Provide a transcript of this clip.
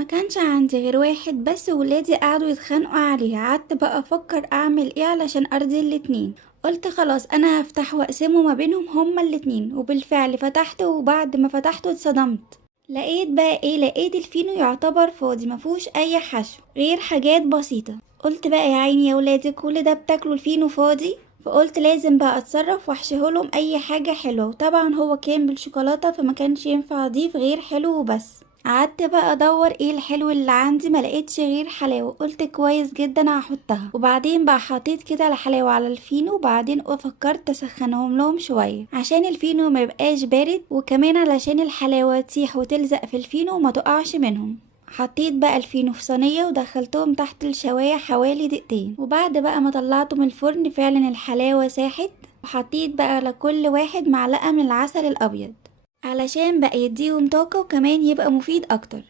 ما كانش عندي غير واحد بس، ولادي قعدوا يتخانقوا عليه. قعدت بقى افكر اعمل ايه علشان ارضي الاتنين. قلت خلاص انا هفتح واقسمه ما بينهم هما الاتنين، وبالفعل فتحته، وبعد ما فتحته اتصدمت. لقيت الفينو يعتبر فاضي، مفهوش اي حشو غير حاجات بسيطة. قلت بقى يا عيني يا ولادي كل ده بتاكلوا الفينو فاضي؟ فقلت لازم بقى اتصرف واحشيهولهم اي حاجة حلوة، وطبعا هو كان بالشوكولاتة فما كانش ينفع اضيف غير حلو وبس. قعدت بقى ادور ايه الحلو اللي عندي، ما لقيتش غير حلاوه. قلت كويس جدا هحطها، وبعدين بقى حطيت كده الحلاوه على الفينو، وبعدين فكرت اسخنهم لهم شويه عشان الفينو ما يبقاش بارد، وكمان علشان الحلاوه تسيح وتلزق في الفينو وما تقعش منهم. حطيت بقى الفينو في صينيه ودخلتهم تحت الشوايه حوالي دقيقتين، وبعد بقى ما طلعته من الفرن فعلا الحلاوه ساحت. وحطيت بقى لكل واحد معلقه من العسل الابيض علشان بقى يديهم طاقة وكمان يبقى مفيد اكتر.